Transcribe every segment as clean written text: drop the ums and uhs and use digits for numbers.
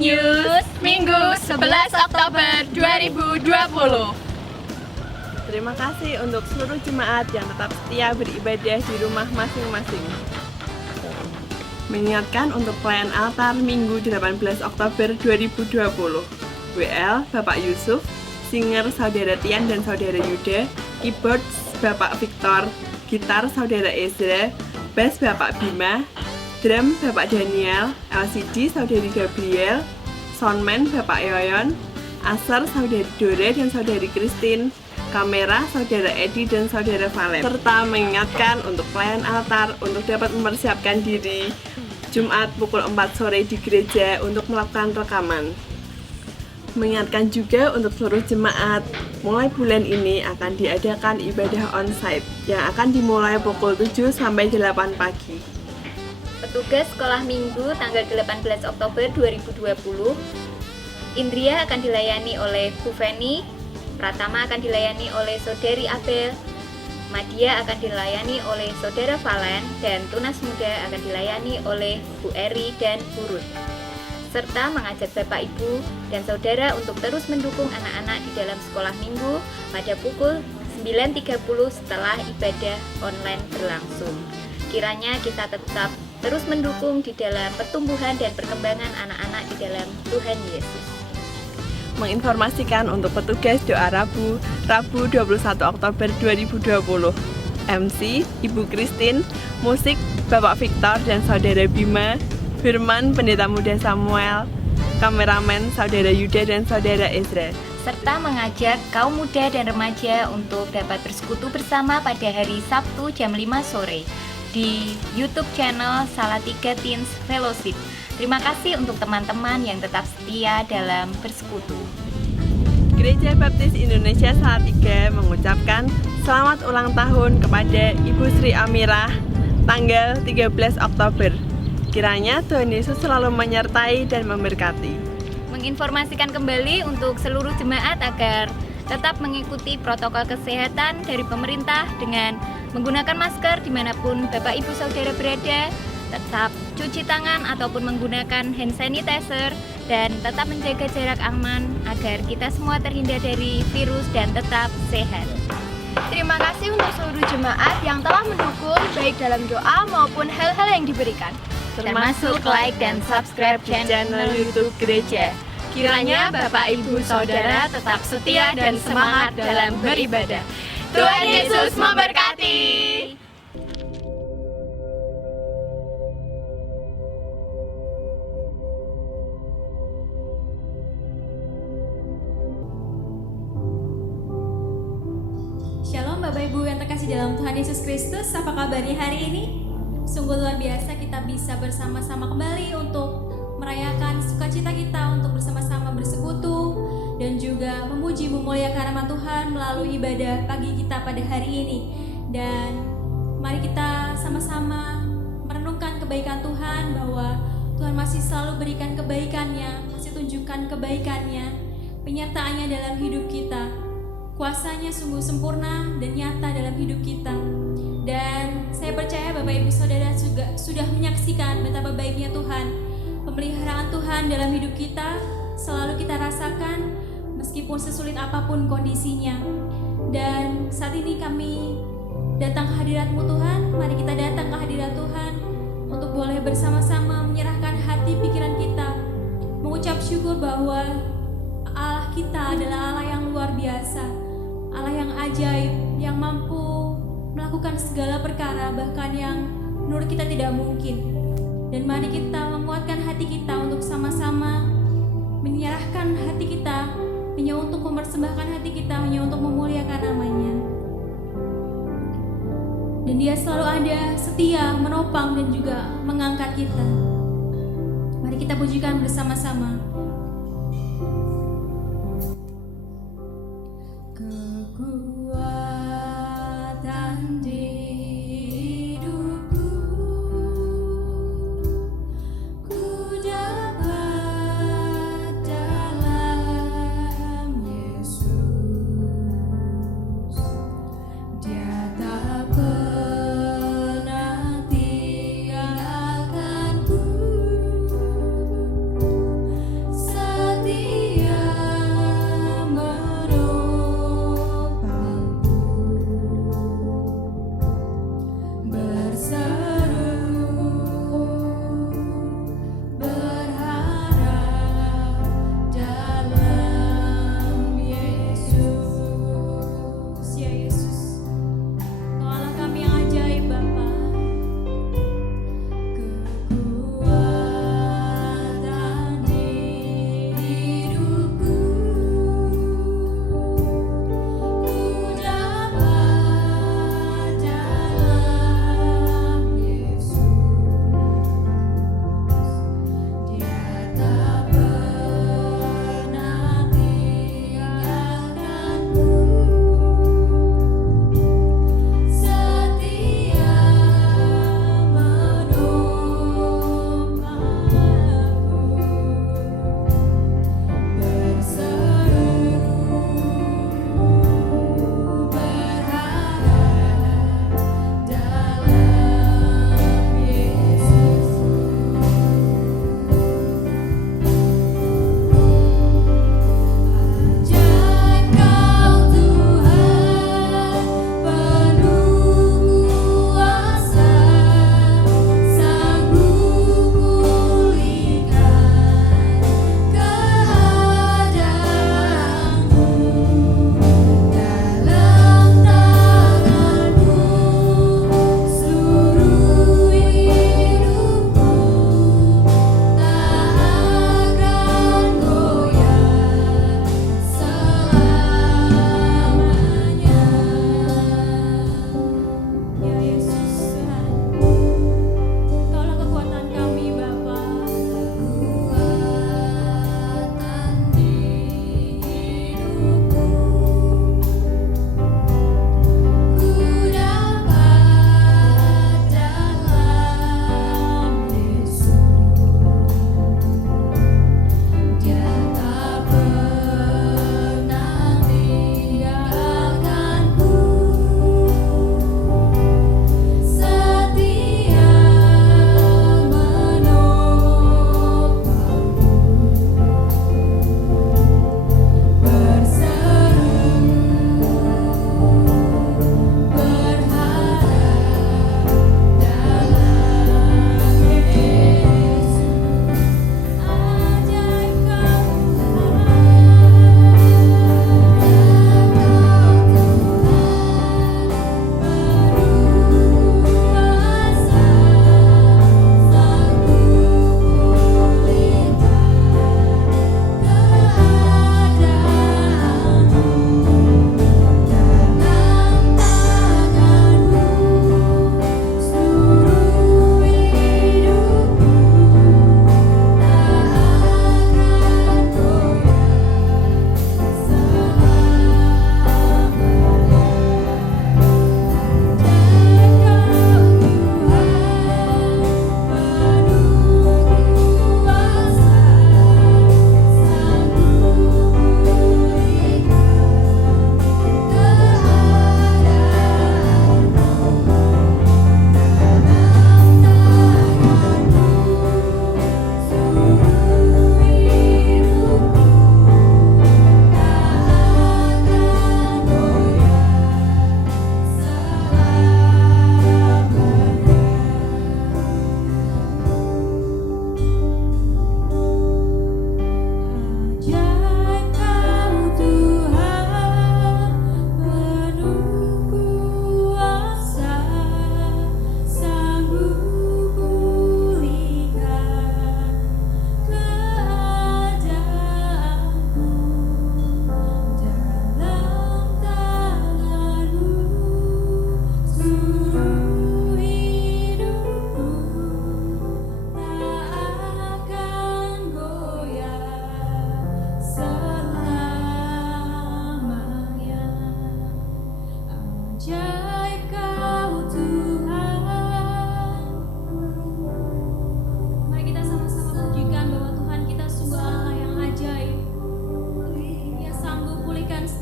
News Minggu 11 Oktober 2020. Terima kasih untuk seluruh jemaat yang tetap setia beribadah di rumah masing-masing. Mengingatkan untuk pelayan altar Minggu 18 Oktober 2020. WL Bapak Yusuf, singer Saudara Tian dan Saudara Yuda, keyboard Bapak Victor, gitar Saudara Ezra, bass Bapak Bima, drum Bapak Daniel, LCD Saudari Gabriel, soundman Bapak Yoyon, aser Saudari Dore dan Saudari Christine, kamera Saudara Edi dan Saudara Valen, serta mengingatkan untuk pelayan altar untuk dapat mempersiapkan diri Jumat pukul 4 sore di gereja untuk melakukan rekaman. Mengingatkan juga untuk seluruh jemaat, mulai bulan ini akan diadakan ibadah onsite yang akan dimulai pukul 7 sampai 8 pagi. Petugas sekolah minggu tanggal 18 Oktober 2020, Indria akan dilayani oleh Bu Feni, Pratama akan dilayani oleh Saudari Abel, Madia akan dilayani oleh Saudara Valen, dan Tunas Muda akan dilayani oleh Bu Eri dan Bu Ruth. Serta mengajak Bapak Ibu dan Saudara untuk terus mendukung anak-anak di dalam sekolah minggu pada pukul 9.30 setelah ibadah online berlangsung. Kiranya kita tetap terus mendukung di dalam pertumbuhan dan perkembangan anak-anak di dalam Tuhan Yesus. Menginformasikan untuk petugas doa Rabu 21 Oktober 2020. MC Ibu Christine, musik Bapak Victor dan Saudara Bima, firman Pendeta Muda Samuel, kameramen Saudara Yuda dan Saudara Ezra. Serta mengajak kaum muda dan remaja untuk dapat bersekutu bersama pada hari Sabtu jam 5 sore di YouTube channel Salatiga Teens Fellowship. Terima kasih untuk teman-teman yang tetap setia dalam bersekutu. Gereja Baptis Indonesia Salatiga mengucapkan selamat ulang tahun kepada Ibu Sri Amirah tanggal 13 Oktober. Kiranya Tuhan Yesus selalu menyertai dan memberkati. Menginformasikan kembali untuk seluruh jemaat agar tetap mengikuti protokol kesehatan dari pemerintah dengan menggunakan masker dimanapun Bapak Ibu Saudara berada, tetap cuci tangan ataupun menggunakan hand sanitizer, dan tetap menjaga jarak aman agar kita semua terhindar dari virus dan tetap sehat. Terima kasih untuk seluruh jemaat yang telah mendukung baik dalam doa maupun hal-hal yang diberikan, termasuk like dan subscribe channel YouTube Gereja. Kiranya Bapak Ibu Saudara tetap setia dan semangat dalam beribadah. Tuhan Yesus memberkati. Shalom Bapak Ibu yang terkasih dalam Tuhan Yesus Kristus. Apa kabarnya hari ini? Sungguh luar biasa kita bisa bersama-sama kembali untuk merayakan sukacita kita, untuk bersama-sama bersekutu dan juga memuji memuliakan nama Tuhan melalui ibadah pagi kita pada hari ini. Dan mari kita sama-sama merenungkan kebaikan Tuhan, bahwa Tuhan masih selalu berikan kebaikannya, masih tunjukkan kebaikannya, penyertaannya dalam hidup kita. Kuasanya sungguh sempurna dan nyata dalam hidup kita. Dan saya percaya Bapak Ibu Saudara juga sudah menyaksikan betapa baiknya Tuhan. Pemeliharaan Tuhan dalam hidup kita selalu kita rasakan meskipun sesulit apapun kondisinya. Dan saat ini kami datang ke hadirat-Mu Tuhan. Mari kita datang ke hadirat Tuhan untuk boleh bersama-sama menyerahkan hati pikiran kita, mengucap syukur bahwa Allah kita adalah Allah yang luar biasa, Allah yang ajaib, yang mampu melakukan segala perkara bahkan yang menurut kita tidak mungkin. Dan mari kita menguatkan hati kita untuk sama-sama menyerahkan hati kita hanya untuk mempersembahkan hati kita, hanya untuk memuliakan namanya. Dan Dia selalu ada, setia, menopang dan juga mengangkat kita. Mari kita pujikan bersama-sama. Kekuatan di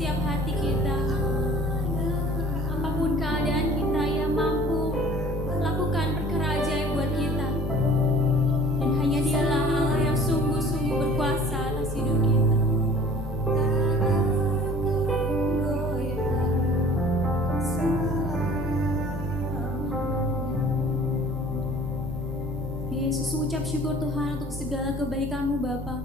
setiap hati kita. Apapun keadaan kita, Ia mampu lakukan perkara ajaib buat kita. Dan hanya Dialah Allah yang sungguh-sungguh berkuasa atas hidup kita. Yesus, ucap syukur Tuhan untuk segala kebaikan-Mu Bapa,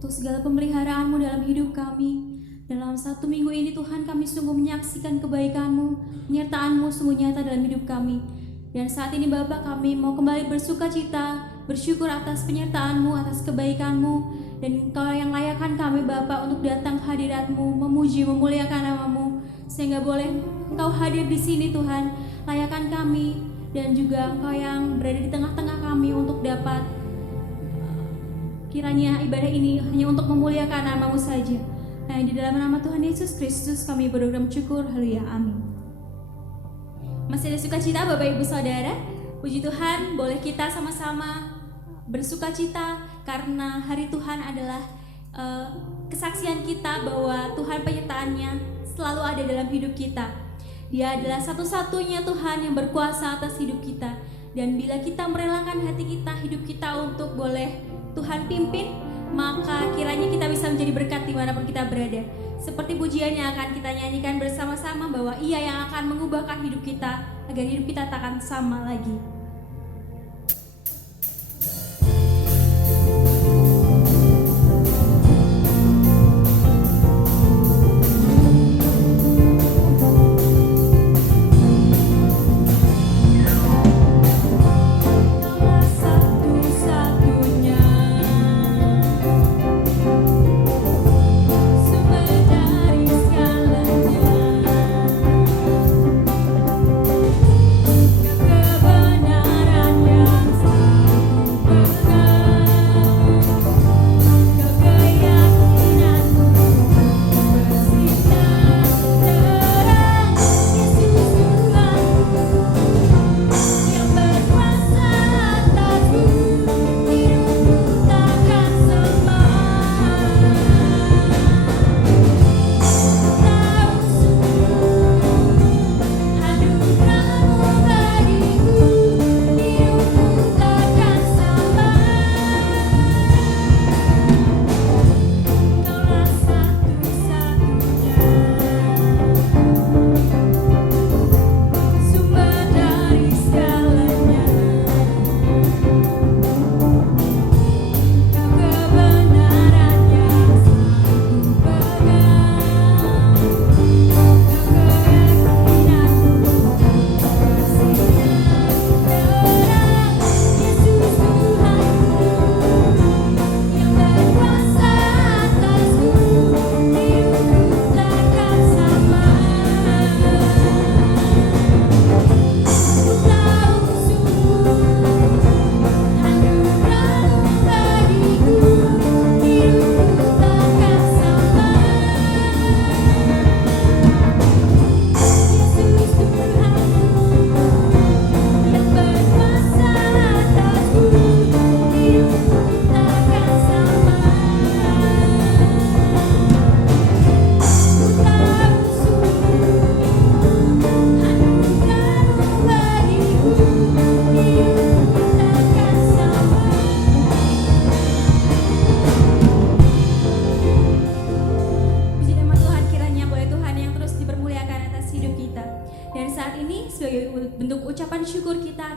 untuk segala pemeliharaan-Mu dalam hidup kami. Dalam 1 minggu ini Tuhan, kami sungguh menyaksikan kebaikan-Mu, penyertaan-Mu sungguh nyata dalam hidup kami. Dan saat ini Bapa, kami mau kembali bersuka cita, bersyukur atas penyertaan-Mu, atas kebaikan-Mu, dan Engkau yang layakkan kami Bapa untuk datang ke hadirat-Mu, memuji, memuliakan nama-Mu, sehingga boleh Engkau hadir di sini Tuhan, layakkan kami, dan juga Engkau yang berada di tengah-tengah kami untuk dapat kiranya ibadah ini hanya untuk memuliakan nama-Mu saja. Nah, di dalam nama Tuhan Yesus Kristus kami berdoa dan syukur. Haleluya, amin. Masih ada sukacita Bapak Ibu Saudara? Puji Tuhan, boleh kita sama-sama bersukacita karena hari Tuhan adalah kesaksian kita bahwa Tuhan penyertaannya selalu ada dalam hidup kita. Dia adalah satu-satunya Tuhan yang berkuasa atas hidup kita. Dan bila kita merelakan hati kita, hidup kita untuk boleh Tuhan pimpin, maka kiranya kita bisa menjadi berkat dimanapun kita berada. Seperti pujian yang akan kita nyanyikan bersama-sama bahwa Ia yang akan mengubahkan hidup kita agar hidup kita takkan sama lagi.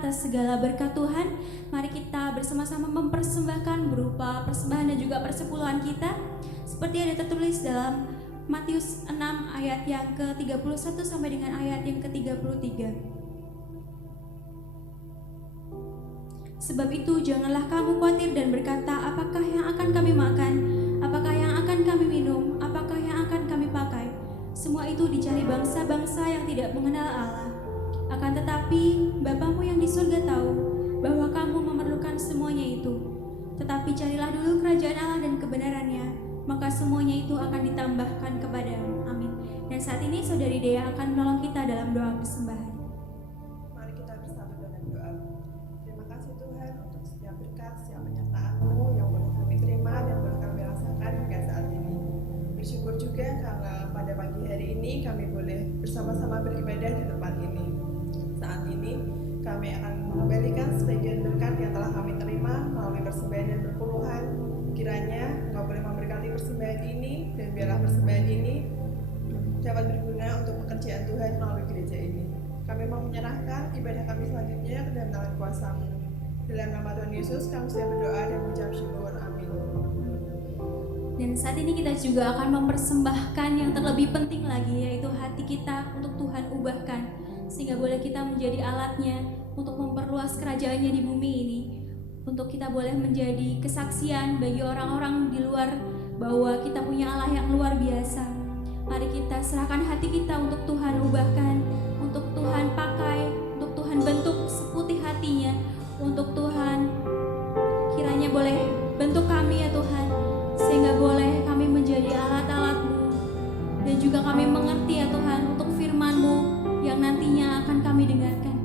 Segala berkat Tuhan, mari kita bersama-sama mempersembahkan berupa persembahan dan juga persepuluhan kita seperti ada tertulis dalam Matius 6 ayat yang ke-31 sampai dengan ayat yang ke-33. Sebab itu janganlah kamu khawatir dan berkata, apakah yang akan kami makan, apakah yang akan kami minum, apakah yang akan kami pakai. Semua itu dicari bangsa-bangsa yang tidak mengenal Allah. Akan tetapi Bapamu yang di surga tahu bahwa kamu memerlukan semuanya itu. Tetapi carilah dulu kerajaan Allah dan kebenarannya, maka semuanya itu akan ditambahkan kepadamu. Amin. Dan saat ini Saudari Dea akan menolong kita dalam doa persembahan. Mari kita bersama dalam doa. Terima kasih Tuhan untuk setiap berkat, setiap penyertaan-Mu yang boleh kami terima dan boleh kami rasakan hingga saat ini. Bersyukur juga karena pada pagi hari ini kami boleh bersama-sama beribadah di tempat ini. Saat ini kami akan mengembalikan sebagian berkat yang telah kami terima melalui persembahan dan perpuluhan. Kiranya Engkau boleh memberkati persembahan ini dan biarlah persembahan ini dapat berguna untuk pekerjaan Tuhan melalui gereja ini. Kami mau menyerahkan ibadah kami selanjutnya ke dalam tangan kuasa-Mu. Dalam nama Tuhan Yesus kami sudah berdoa dan mengucap syukur. Amin. Dan saat ini kita juga akan mempersembahkan yang terlebih penting lagi, yaitu hati kita untuk Tuhan ubahkan, sehingga boleh kita menjadi alatnya untuk memperluas kerajaannya di bumi ini, untuk kita boleh menjadi kesaksian bagi orang-orang di luar bahwa kita punya Allah yang luar biasa. Mari kita serahkan hati kita untuk Tuhan ubahkan, untuk Tuhan pakai, untuk Tuhan bentuk seputih hatinya, untuk Tuhan kiranya boleh bentuk kami ya Tuhan, sehingga boleh kami menjadi alat-alat-Mu, dan juga kami mengerti ya Tuhan untuk firman-Mu yang nantinya akan kami dengarkan.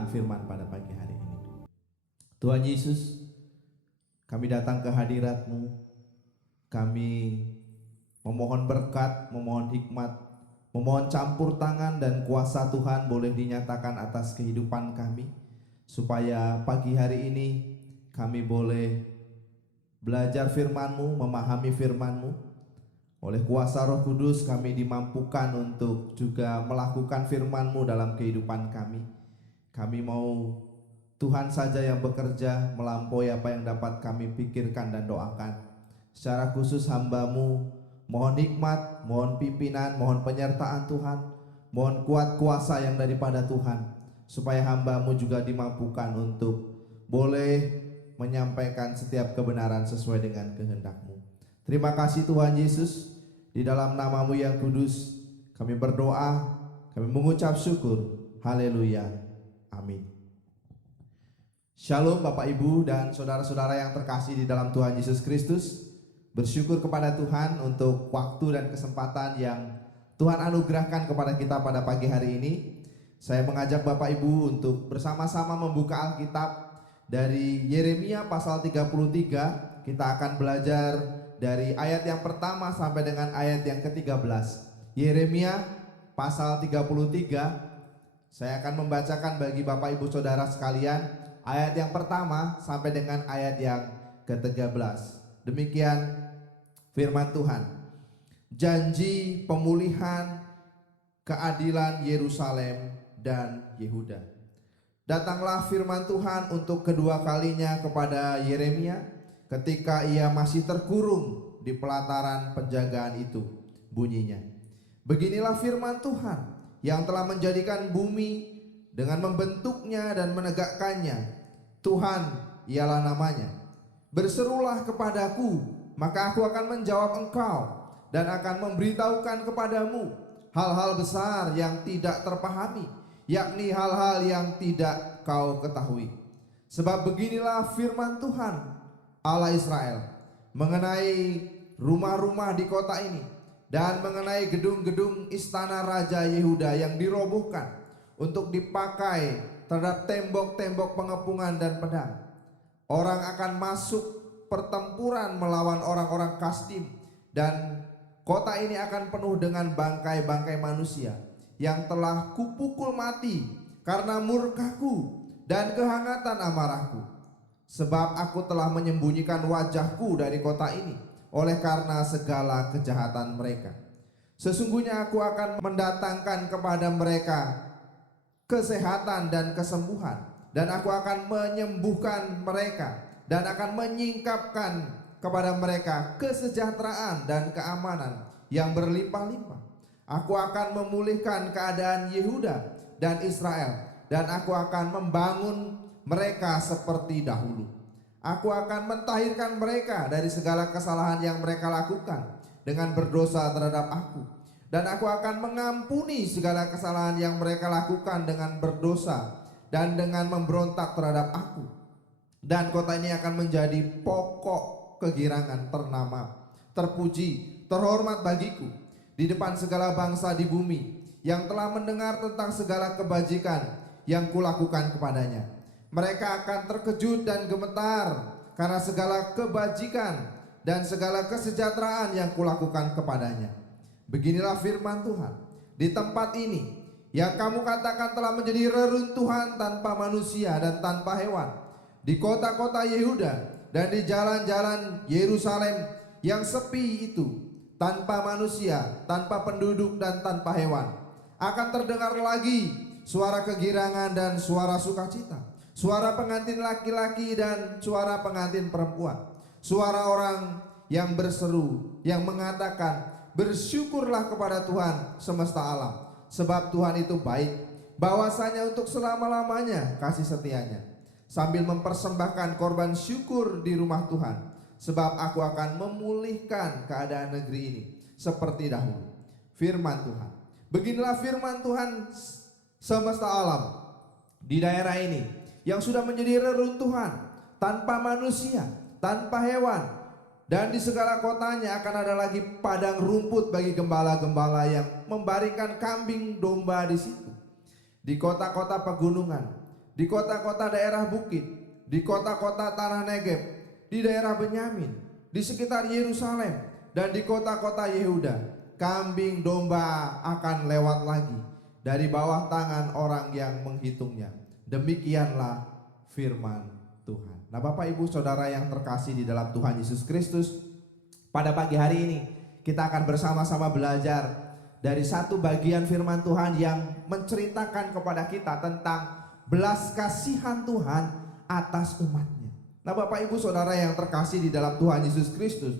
pemberitaan firman pada pagi hari ini. Tuhan Yesus, kami datang ke hadirat-Mu. Kami memohon berkat, memohon hikmat, memohon campur tangan dan kuasa Tuhan boleh dinyatakan atas kehidupan kami, supaya pagi hari ini kami boleh belajar firman-Mu, memahami firman-Mu. Oleh kuasa Roh Kudus kami dimampukan untuk juga melakukan firman-Mu dalam kehidupan kami. Kami mau Tuhan saja yang bekerja melampaui apa yang dapat kami pikirkan dan doakan. Secara khusus hamba-Mu, mohon hikmat, mohon pimpinan, mohon penyertaan Tuhan, mohon kuat kuasa yang daripada Tuhan, supaya hamba-Mu juga dimampukan untuk boleh menyampaikan setiap kebenaran sesuai dengan kehendak-Mu. Terima kasih Tuhan Yesus, di dalam nama-Mu yang kudus kami berdoa, kami mengucap syukur. Haleluya, amin. Shalom Bapak Ibu dan saudara-saudara yang terkasih di dalam Tuhan Yesus Kristus. Bersyukur kepada Tuhan untuk waktu dan kesempatan yang Tuhan anugerahkan kepada kita pada pagi hari ini. Saya mengajak Bapak Ibu untuk bersama-sama membuka Alkitab dari Yeremia pasal 33. Kita akan belajar dari ayat yang pertama sampai dengan ayat yang ke-13. Yeremia pasal 33. Saya akan membacakan bagi Bapak Ibu Saudara sekalian ayat yang pertama sampai dengan ayat yang ke-13. Demikian firman Tuhan. Janji pemulihan keadilan Yerusalem dan Yehuda. Datanglah firman Tuhan untuk kedua kalinya kepada Yeremia ketika ia masih terkurung di pelataran penjagaan itu. Bunyinya, beginilah firman Tuhan yang telah menjadikan bumi dengan membentuknya dan menegakkannya. Tuhan ialah namanya. Berserulah kepadaku, maka aku akan menjawab engkau dan akan memberitahukan kepadamu hal-hal besar yang tidak terpahami, yakni hal-hal yang tidak kau ketahui. Sebab beginilah firman Tuhan Allah Israel mengenai rumah-rumah di kota ini dan mengenai gedung-gedung istana Raja Yehuda yang dirobohkan untuk dipakai terhadap tembok-tembok pengepungan dan pedang. Orang akan masuk pertempuran melawan orang-orang Kasdim, dan kota ini akan penuh dengan bangkai-bangkai manusia yang telah kupukul mati karena murkaku dan kehangatan amarahku. Sebab aku telah menyembunyikan wajahku dari kota ini oleh karena segala kejahatan mereka. Sesungguhnya aku akan mendatangkan kepada mereka kesehatan dan kesembuhan, dan aku akan menyembuhkan mereka dan akan menyingkapkan kepada mereka kesejahteraan dan keamanan yang berlimpah-limpah. Aku akan memulihkan keadaan Yehuda dan Israel, dan aku akan membangun mereka seperti dahulu. Aku akan mentahirkan mereka dari segala kesalahan yang mereka lakukan dengan berdosa terhadap aku, dan aku akan mengampuni segala kesalahan yang mereka lakukan dengan berdosa dan dengan memberontak terhadap aku. Dan kota ini akan menjadi pokok kegirangan ternama, terpuji, terhormat bagiku di depan segala bangsa di bumi yang telah mendengar tentang segala kebajikan yang kulakukan kepadanya. Mereka akan terkejut dan gemetar karena segala kebajikan dan segala kesejahteraan yang kulakukan kepadanya. Beginilah firman Tuhan. Di tempat ini yang kamu katakan telah menjadi reruntuhan tanpa manusia dan tanpa hewan, di kota-kota Yehuda dan di jalan-jalan Yerusalem yang sepi itu, tanpa manusia, tanpa penduduk dan tanpa hewan, akan terdengar lagi suara kegirangan dan suara sukacita, suara pengantin laki-laki dan suara pengantin perempuan, suara orang yang berseru, yang mengatakan, bersyukurlah kepada Tuhan semesta alam, sebab Tuhan itu baik, bahwasanya untuk selama-lamanya kasih setianya. Sambil mempersembahkan korban syukur di rumah Tuhan, sebab aku akan memulihkan keadaan negeri ini seperti dahulu. Firman Tuhan. Beginilah firman Tuhan semesta alam di daerah ini yang sudah menjadi reruntuhan, tanpa manusia, tanpa hewan, dan di segala kotanya akan ada lagi padang rumput bagi gembala-gembala yang membaringkan kambing domba di situ. Di kota-kota pegunungan di kota-kota daerah bukit, di kota-kota tanah Negeb, di daerah Benyamin, di sekitar Yerusalem, dan di kota-kota Yehuda. Kambing domba akan lewat lagi dari bawah tangan orang yang menghitungnya. Demikianlah firman Tuhan. Nah, Bapak Ibu Saudara yang terkasih di dalam Tuhan Yesus Kristus, pada pagi hari ini kita akan bersama-sama belajar dari satu bagian firman Tuhan yang menceritakan kepada kita tentang belas kasihan Tuhan atas umatnya. Nah, Bapak Ibu Saudara yang terkasih di dalam Tuhan Yesus Kristus,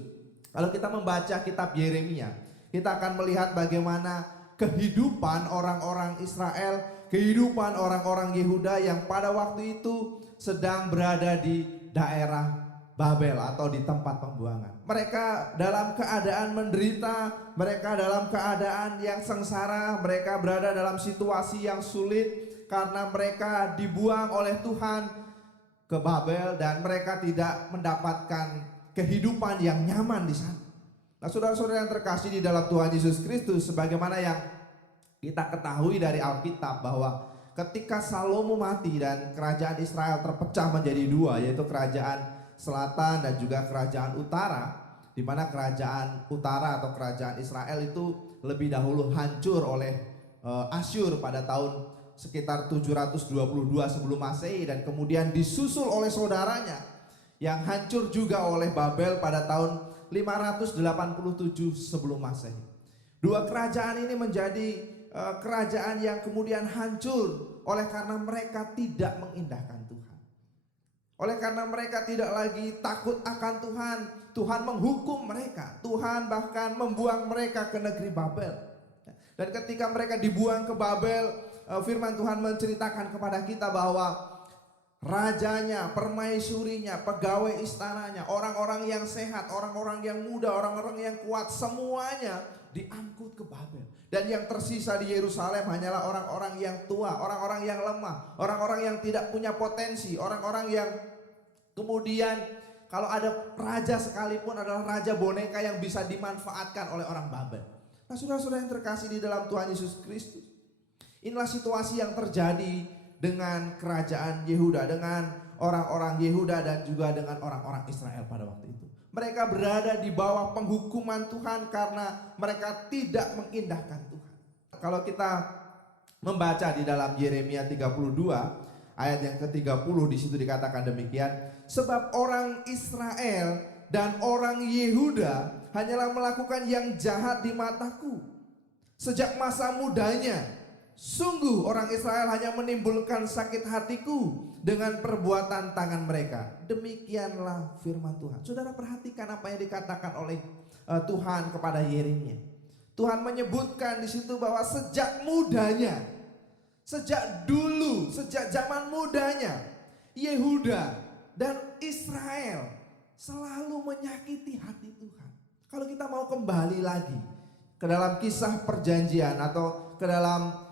kalau kita membaca kitab Yeremia, kita akan melihat bagaimana kehidupan orang-orang Israel, kehidupan orang-orang Yehuda yang pada waktu itu sedang berada di daerah Babel atau di tempat pembuangan. Mereka dalam keadaan menderita, mereka dalam keadaan yang sengsara, mereka berada dalam situasi yang sulit karena mereka dibuang oleh Tuhan ke Babel dan mereka tidak mendapatkan kehidupan yang nyaman di sana. Nah, saudara-saudara yang terkasih di dalam Tuhan Yesus Kristus, sebagaimana yang kita ketahui dari Alkitab bahwa ketika Salomo mati dan kerajaan Israel terpecah menjadi dua, yaitu kerajaan selatan dan juga kerajaan utara, di mana kerajaan utara atau kerajaan Israel itu lebih dahulu hancur oleh Asyur pada tahun sekitar 722 sebelum Masehi, dan kemudian disusul oleh saudaranya yang hancur juga oleh Babel pada tahun 587 sebelum Masehi. Dua kerajaan ini menjadi kerajaan yang kemudian hancur oleh karena mereka tidak mengindahkan Tuhan. Oleh karena mereka tidak lagi takut akan Tuhan, Tuhan menghukum mereka. Tuhan bahkan membuang mereka ke negeri Babel. Dan ketika mereka dibuang ke Babel, firman Tuhan menceritakan kepada kita bahwa rajanya, permaisurinya, pegawai istananya, orang-orang yang sehat, orang-orang yang muda, orang-orang yang kuat, semuanya diangkut ke Babel. Dan yang tersisa di Yerusalem hanyalah orang-orang yang tua, orang-orang yang lemah, orang-orang yang tidak punya potensi, orang-orang yang kemudian kalau ada raja sekalipun adalah raja boneka yang bisa dimanfaatkan oleh orang Babel. Nah, saudara-saudara yang terkasih di dalam Tuhan Yesus Kristus, inilah situasi yang terjadi dengan kerajaan Yehuda, dengan orang-orang Yehuda dan juga dengan orang-orang Israel pada waktu itu. Mereka berada di bawah penghukuman Tuhan karena mereka tidak mengindahkan Tuhan. Kalau kita membaca di dalam Yeremia 32 ayat yang ke-30, di situ dikatakan demikian, sebab orang Israel dan orang Yehuda hanyalah melakukan yang jahat di mataku sejak masa mudanya. Sungguh orang Israel hanya menimbulkan sakit hatiku dengan perbuatan tangan mereka. Demikianlah firman Tuhan. Saudara, perhatikan apa yang dikatakan oleh Tuhan kepada Yeremia. Tuhan menyebutkan di situ bahwa sejak mudanya, sejak dulu, sejak zaman mudanya, Yehuda dan Israel selalu menyakiti hati Tuhan. Kalau kita mau kembali lagi ke dalam kisah perjanjian atau ke dalam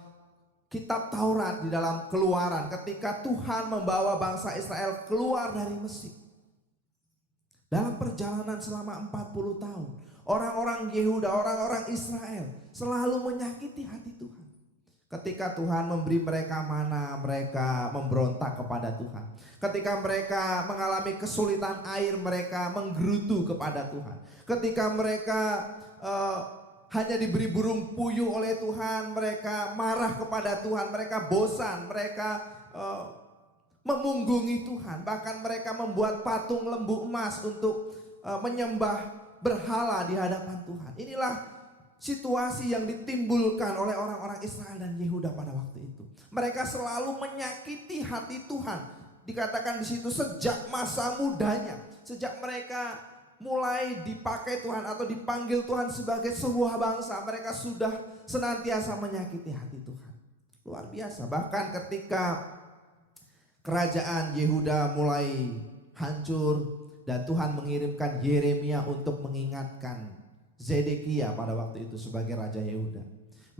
kitab Taurat di dalam Keluaran, ketika Tuhan membawa bangsa Israel keluar dari Mesir, dalam perjalanan selama 40 tahun, orang-orang Yehuda, orang-orang Israel selalu menyakiti hati Tuhan. Ketika Tuhan memberi mereka mana, mereka memberontak kepada Tuhan. Ketika mereka mengalami kesulitan air, mereka menggerutu kepada Tuhan. Ketika mereka hanya diberi burung puyuh oleh Tuhan, mereka marah kepada Tuhan, mereka bosan, mereka memunggungi Tuhan. Bahkan mereka membuat patung lembu emas untuk menyembah berhala di hadapan Tuhan. Inilah situasi yang ditimbulkan oleh orang-orang Israel dan Yehuda pada waktu itu. Mereka selalu menyakiti hati Tuhan. Dikatakan di situ sejak masa mudanya, sejak mereka mulai dipakai Tuhan atau dipanggil Tuhan sebagai sebuah bangsa, mereka sudah senantiasa menyakiti hati Tuhan. Luar biasa. Bahkan ketika kerajaan Yehuda mulai hancur dan Tuhan mengirimkan Yeremia untuk mengingatkan Zedekia pada waktu itu sebagai raja Yehuda,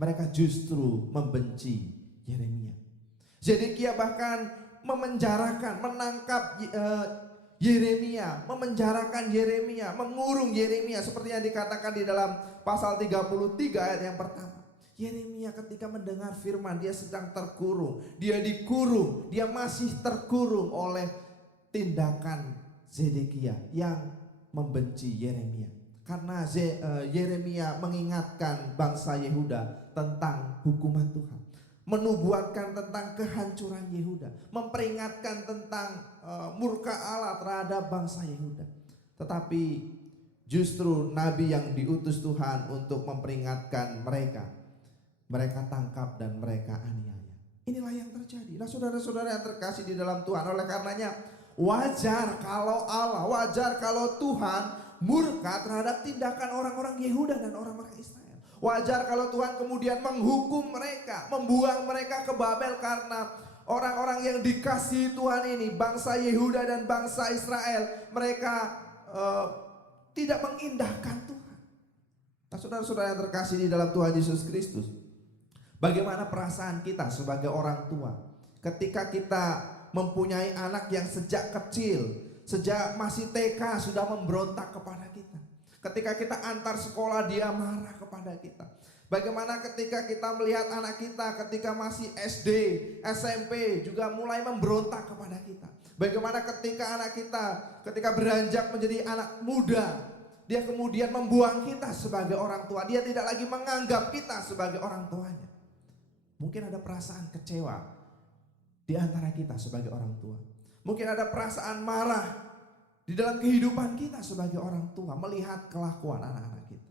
mereka justru membenci Yeremia. Zedekia bahkan memenjarakan, menangkap Yeremia, memenjarakan Yeremia, mengurung Yeremia seperti yang dikatakan di dalam pasal 33 ayat yang pertama. Yeremia ketika mendengar firman, dia sedang terkurung, dia dikurung, dia masih terkurung oleh tindakan Zedekia yang membenci Yeremia. Karena Yeremia mengingatkan bangsa Yehuda tentang hukuman Tuhan, menubuatkan tentang kehancuran Yehuda, memperingatkan tentang murka Allah terhadap bangsa Yehuda. Tetapi justru nabi yang diutus Tuhan untuk memperingatkan mereka tangkap dan mereka aniaya. Inilah yang terjadi. Nah, saudara-saudara yang terkasih di dalam Tuhan, oleh karenanya wajar kalau Tuhan murka terhadap tindakan orang-orang Yehuda dan orang-orang Israel. Wajar kalau Tuhan kemudian menghukum mereka, membuang mereka ke Babel karena orang-orang yang dikasihi Tuhan ini, bangsa Yehuda dan bangsa Israel, mereka tidak mengindahkan Tuhan. Nah, saudara-saudara yang terkasih di dalam Tuhan Yesus Kristus, bagaimana perasaan kita sebagai orang tua ketika kita mempunyai anak yang sejak kecil, sejak masih TK sudah memberontak kepada kita. Ketika kita antar sekolah dia marah kepada kita. Bagaimana ketika kita melihat anak kita ketika masih SD, SMP juga mulai memberontak kepada kita. Bagaimana ketika anak kita ketika beranjak menjadi anak muda, dia kemudian membuang kita sebagai orang tua. Dia tidak lagi menganggap kita sebagai orang tuanya. Mungkin ada perasaan kecewa di antara kita sebagai orang tua. Mungkin ada perasaan marah di dalam kehidupan kita sebagai orang tua melihat kelakuan anak-anak kita.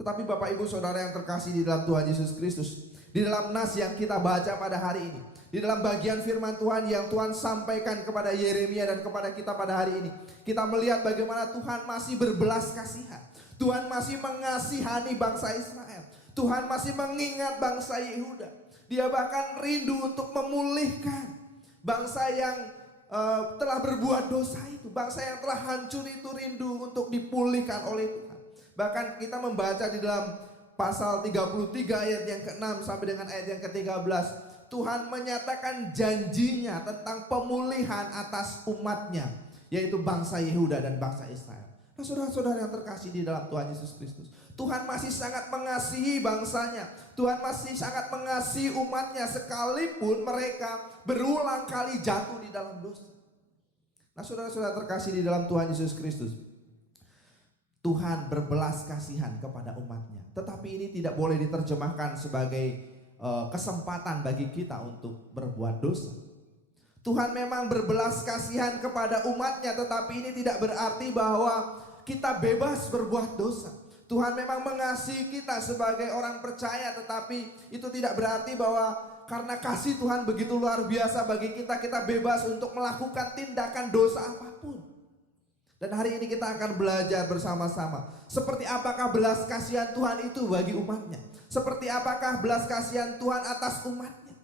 Tetapi Bapak Ibu Saudara yang terkasih di dalam Tuhan Yesus Kristus, di dalam nas yang kita baca pada hari ini, di dalam bagian firman Tuhan yang Tuhan sampaikan kepada Yeremia dan kepada kita pada hari ini, kita melihat bagaimana Tuhan masih berbelas kasihan. Tuhan masih mengasihani bangsa Israel. Tuhan masih mengingat bangsa Yehuda. Dia bahkan rindu untuk memulihkan bangsa yang telah berbuat dosa itu, bangsa yang telah hancur itu rindu untuk dipulihkan oleh Tuhan. Bahkan kita membaca di dalam pasal 33 ayat yang ke-6 sampai dengan ayat yang ke-13, Tuhan menyatakan janjinya tentang pemulihan atas umatnya, yaitu bangsa Yehuda dan bangsa Israel. Nah, saudara-saudara yang terkasih di dalam Tuhan Yesus Kristus, Tuhan masih sangat mengasihi bangsanya. Tuhan masih sangat mengasihi umatnya sekalipun mereka berulang kali jatuh di dalam dosa. Nah, saudara-saudara terkasih di dalam Tuhan Yesus Kristus, Tuhan berbelas kasihan kepada umatnya. Tetapi ini tidak boleh diterjemahkan sebagai kesempatan bagi kita untuk berbuat dosa. Tuhan memang berbelas kasihan kepada umatnya, tetapi ini tidak berarti bahwa kita bebas berbuat dosa. Tuhan memang mengasihi kita sebagai orang percaya, tetapi itu tidak berarti bahwa karena kasih Tuhan begitu luar biasa bagi kita, kita bebas untuk melakukan tindakan dosa apapun. Dan hari ini kita akan belajar bersama-sama seperti apakah belas kasihan Tuhan itu bagi umatnya. Seperti apakah belas kasihan Tuhan atas umatnya.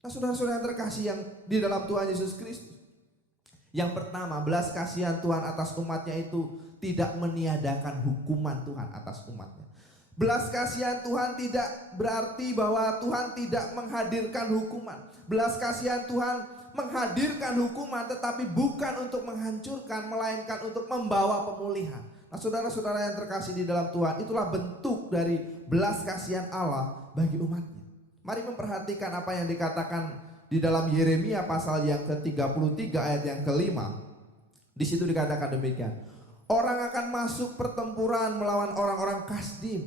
Nah, saudara-saudara yang terkasih yang di dalam Tuhan Yesus Kristus, yang pertama, belas kasihan Tuhan atas umatnya itu tidak meniadakan hukuman Tuhan atas umatnya. Belas kasihan Tuhan tidak berarti bahwa Tuhan tidak menghadirkan hukuman. Belas kasihan Tuhan menghadirkan hukuman, tetapi bukan untuk menghancurkan, melainkan untuk membawa pemulihan. Nah, saudara-saudara yang terkasih di dalam Tuhan, itulah bentuk dari belas kasihan Allah bagi umatnya. Mari memperhatikan apa yang dikatakan di dalam Yeremia pasal yang ke-33 ayat yang ke-5. Di situ dikatakan demikian. Orang akan masuk pertempuran melawan orang-orang Kasdim,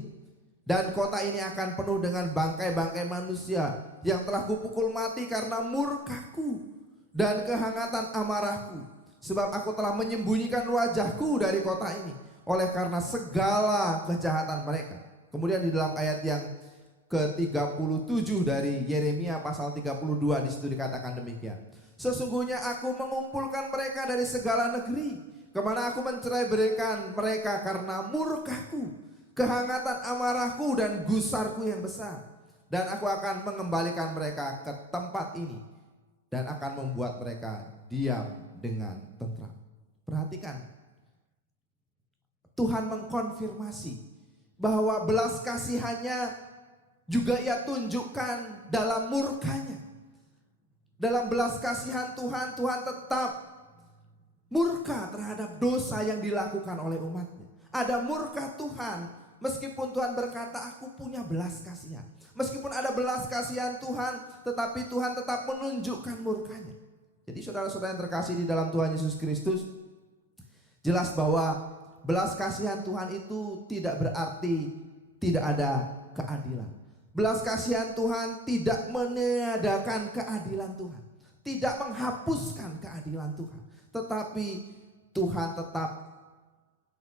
dan kota ini akan penuh dengan bangkai-bangkai manusia yang telah kupukul mati karena murkaku dan kehangatan amarahku. Sebab aku telah menyembunyikan wajahku dari kota ini oleh karena segala kejahatan mereka. Kemudian di dalam ayat yang ke-37 dari Yeremia pasal 32 di situ dikatakan demikian. Sesungguhnya aku mengumpulkan mereka dari segala negeri, kemana aku mencerai-beraikan mereka karena murkaku, kehangatan amarahku dan gusarku yang besar. Dan aku akan mengembalikan mereka ke tempat ini dan akan membuat mereka diam dengan tentram. Perhatikan, Tuhan mengkonfirmasi bahwa belas kasihannya juga ia tunjukkan dalam murkanya. Dalam belas kasihan Tuhan, Tuhan tetap murka terhadap dosa yang dilakukan oleh umatnya. Ada murka Tuhan Meskipun Tuhan berkata, aku punya belas kasihan. Meskipun ada belas kasihan Tuhan, tetapi Tuhan tetap menunjukkan murkanya. Jadi saudara-saudara yang terkasih di dalam Tuhan Yesus Kristus, jelas bahwa belas kasihan Tuhan itu tidak berarti tidak ada keadilan. Belas kasihan Tuhan tidak meniadakan keadilan Tuhan, tidak menghapuskan keadilan Tuhan, tetapi Tuhan tetap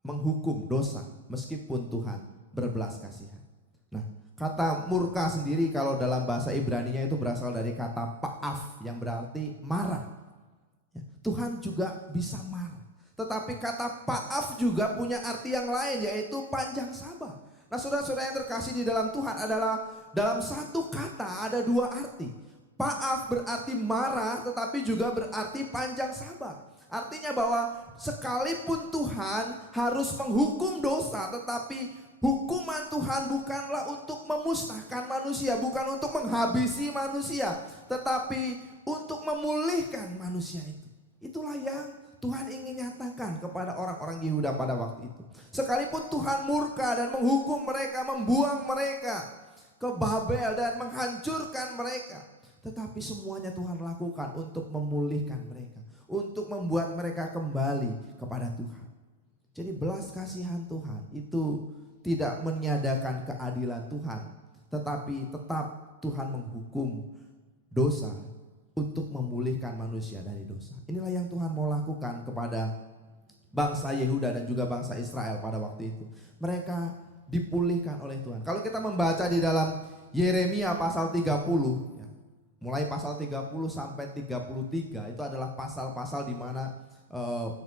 menghukum dosa meskipun Tuhan berbelas kasihan. Nah, kata murka sendiri kalau dalam bahasa Ibrani-nya itu berasal dari kata pa'af yang berarti marah. Tuhan juga bisa marah. Tetapi kata pa'af juga punya arti yang lain, yaitu panjang sabar. Nah, saudara-saudara yang terkasih di dalam Tuhan, adalah dalam satu kata ada dua arti. Pa'af berarti marah, tetapi juga berarti panjang sabar. Artinya bahwa sekalipun Tuhan harus menghukum dosa, tetapi hukuman Tuhan bukanlah untuk memusnahkan manusia, bukan untuk menghabisi manusia, tetapi untuk memulihkan manusia itu. Itulah yang Tuhan ingin nyatakan kepada orang-orang Yehuda pada waktu itu. Sekalipun Tuhan murka dan menghukum mereka, membuang mereka ke Babel dan menghancurkan mereka, tetapi semuanya Tuhan lakukan untuk memulihkan mereka, untuk membuat mereka kembali kepada Tuhan. Jadi belas kasihan Tuhan itu tidak meniadakan keadilan Tuhan, tetapi tetap Tuhan menghukum dosa untuk memulihkan manusia dari dosa. Inilah yang Tuhan mau lakukan kepada bangsa Yehuda dan juga bangsa Israel pada waktu itu. Mereka dipulihkan oleh Tuhan. Kalau kita membaca di dalam Yeremia pasal 30, ya, mulai pasal 30 sampai 33, itu adalah pasal-pasal di mana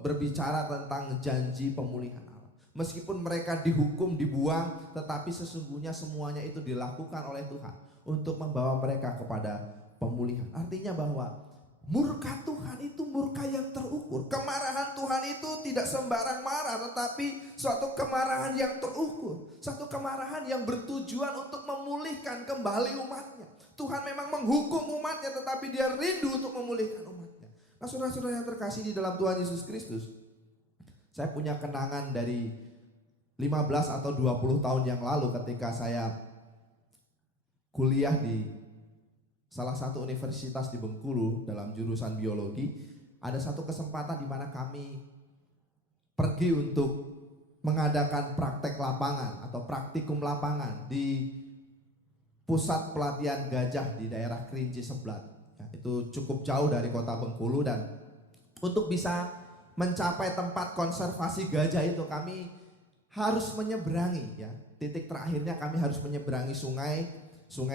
berbicara tentang janji pemulihan Allah. Meskipun mereka dihukum, dibuang, tetapi sesungguhnya semuanya itu dilakukan oleh Tuhan untuk membawa mereka kepada pemulihan. Artinya bahwa murka Tuhan itu murka yang terukur. Kemarahan Tuhan itu tidak sembarang marah, tetapi suatu kemarahan yang terukur. Satu kemarahan yang bertujuan untuk memulihkan kembali umatnya. Tuhan memang menghukum umatnya, tetapi dia rindu untuk memulihkan umatnya. Nah, saudara-saudara yang terkasih di dalam Tuhan Yesus Kristus, saya punya kenangan dari 15 atau 20 tahun yang lalu ketika saya kuliah di salah satu universitas di Bengkulu dalam jurusan biologi. Ada satu kesempatan di mana kami pergi untuk mengadakan praktek lapangan atau praktikum lapangan di pusat pelatihan gajah di daerah Kerinci Seblat. Ya, itu cukup jauh dari kota Bengkulu, dan untuk bisa mencapai tempat konservasi gajah itu kami harus menyeberangi, ya, titik terakhirnya kami harus menyeberangi sungai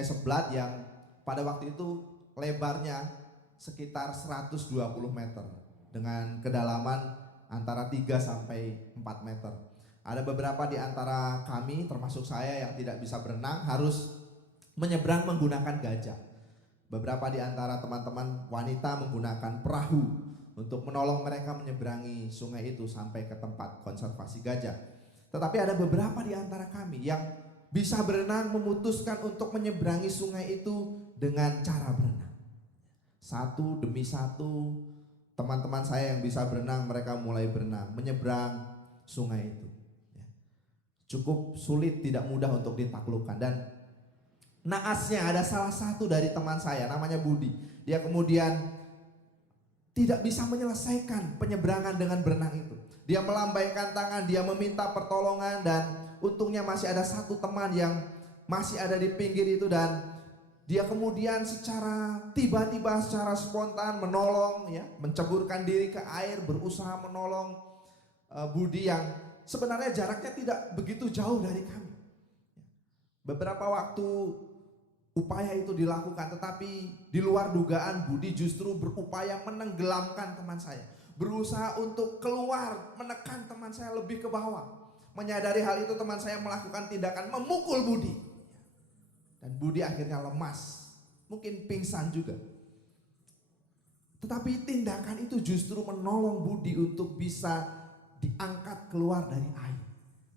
Seblat yang pada waktu itu lebarnya sekitar 120 meter dengan kedalaman antara 3 sampai 4 meter. Ada beberapa di antara kami termasuk saya yang tidak bisa berenang harus menyeberang menggunakan gajah. Beberapa di antara teman-teman wanita menggunakan perahu untuk menolong mereka menyeberangi sungai itu sampai ke tempat konservasi gajah. Tetapi ada beberapa di antara kami yang bisa berenang memutuskan untuk menyeberangi sungai itu dengan cara berenang. Satu demi satu teman-teman saya yang bisa berenang, mereka mulai berenang menyeberang sungai itu. Cukup sulit, tidak mudah untuk ditaklukkan. Dan naasnya ada salah satu dari teman saya namanya Budi. Dia kemudian tidak bisa menyelesaikan penyeberangan dengan berenang itu. Dia melambaikan tangan, dia meminta pertolongan, dan untungnya masih ada satu teman yang masih ada di pinggir itu, dan dia kemudian secara tiba-tiba, secara spontan menolong, ya, menceburkan diri ke air, berusaha menolong Budi yang sebenarnya jaraknya tidak begitu jauh dari kami. Beberapa waktu upaya itu dilakukan, tetapi di luar dugaan Budi justru berupaya menenggelamkan teman saya, berusaha untuk keluar, menekan teman saya lebih ke bawah. Menyadari hal itu, teman saya melakukan tindakan memukul Budi, dan Budi akhirnya lemas, mungkin pingsan juga. Tetapi tindakan itu justru menolong Budi untuk bisa diangkat keluar dari air,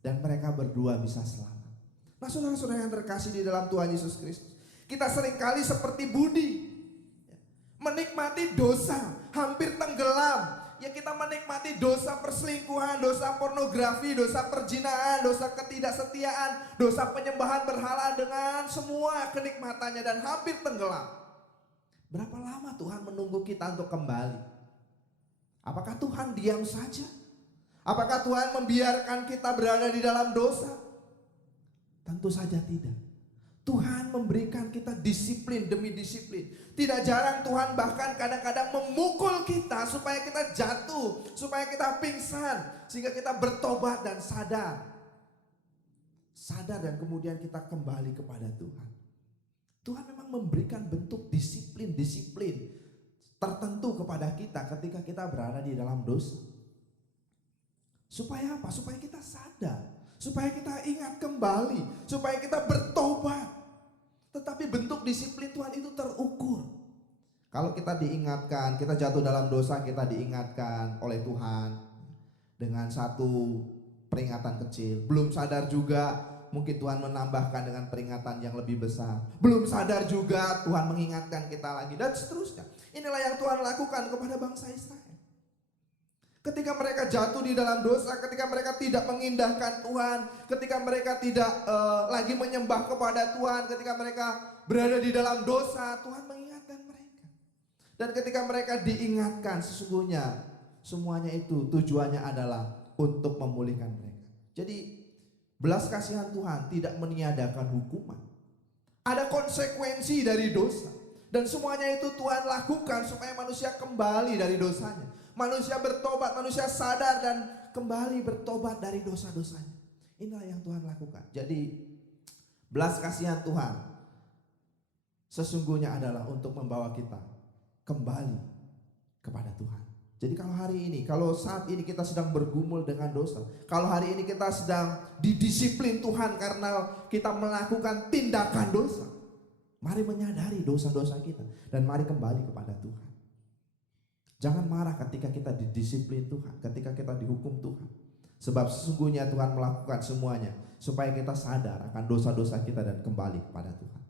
dan mereka berdua bisa selamat. Nah, saudara-saudara yang terkasih di dalam Tuhan Yesus Kristus, kita seringkali seperti Budi, menikmati dosa, hampir tenggelam, ya kita menikmati dosa perselingkuhan, dosa pornografi, dosa perzinahan, dosa ketidaksetiaan, dosa penyembahan berhala dengan semua kenikmatannya dan hampir tenggelam. Berapa lama Tuhan menunggu kita untuk kembali? Apakah Tuhan diam saja? Apakah Tuhan membiarkan kita berada di dalam dosa? Tentu saja tidak. Tuhan memberikan kita disiplin demi disiplin. Tidak jarang Tuhan bahkan kadang-kadang memukul kita supaya kita jatuh, supaya kita pingsan, sehingga kita bertobat dan sadar. Sadar dan kemudian kita kembali kepada Tuhan. Tuhan memang memberikan bentuk disiplin-disiplin tertentu kepada kita ketika kita berada di dalam dosa. Supaya apa? Supaya kita sadar. Supaya kita ingat kembali, supaya kita bertobat. Tetapi bentuk disiplin Tuhan itu terukur. Kalau kita diingatkan, kita jatuh dalam dosa, kita diingatkan oleh Tuhan dengan satu peringatan kecil. Belum sadar juga, mungkin Tuhan menambahkan dengan peringatan yang lebih besar. Belum sadar juga, Tuhan mengingatkan kita lagi dan seterusnya. Inilah yang Tuhan lakukan kepada bangsa Israel. Ketika mereka jatuh di dalam dosa, ketika mereka tidak mengindahkan Tuhan, ketika mereka tidak lagi menyembah kepada Tuhan, ketika mereka berada di dalam dosa, Tuhan mengingatkan mereka. Dan ketika mereka diingatkan, sesungguhnya semuanya itu tujuannya adalah untuk memulihkan mereka. Jadi belas kasihan Tuhan tidak meniadakan hukuman. Ada konsekuensi dari dosa. Dan semuanya itu Tuhan lakukan supaya manusia kembali dari dosanya. Manusia bertobat, manusia sadar dan kembali bertobat dari dosa-dosanya. Inilah yang Tuhan lakukan. Jadi belas kasihan Tuhan sesungguhnya adalah untuk membawa kita kembali kepada Tuhan. Jadi kalau hari ini, kalau saat ini kita sedang bergumul dengan dosa, kalau hari ini kita sedang didisiplin Tuhan karena kita melakukan tindakan dosa, mari menyadari dosa-dosa kita dan mari kembali kepada Tuhan. Jangan marah ketika kita didisiplin Tuhan, ketika kita dihukum Tuhan. Sebab sesungguhnya Tuhan melakukan semuanya supaya kita sadar akan dosa-dosa kita dan kembali kepada Tuhan.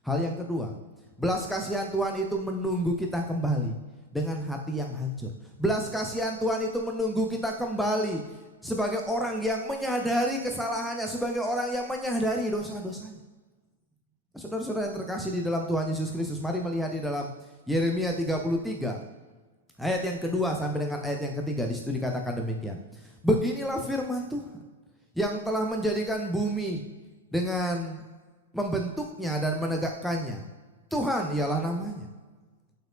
Hal yang kedua, belas kasihan Tuhan itu menunggu kita kembali dengan hati yang hancur. Belas kasihan Tuhan itu menunggu kita kembali sebagai orang yang menyadari kesalahannya, sebagai orang yang menyadari dosa-dosanya. Saudara-saudara yang terkasih di dalam Tuhan Yesus Kristus, mari melihat di dalam Yeremia 33. Ayat yang kedua sampai dengan ayat yang ketiga, di situ dikatakan demikian. Beginilah firman Tuhan yang telah menjadikan bumi dengan membentuknya dan menegakkannya. Tuhan ialah namanya.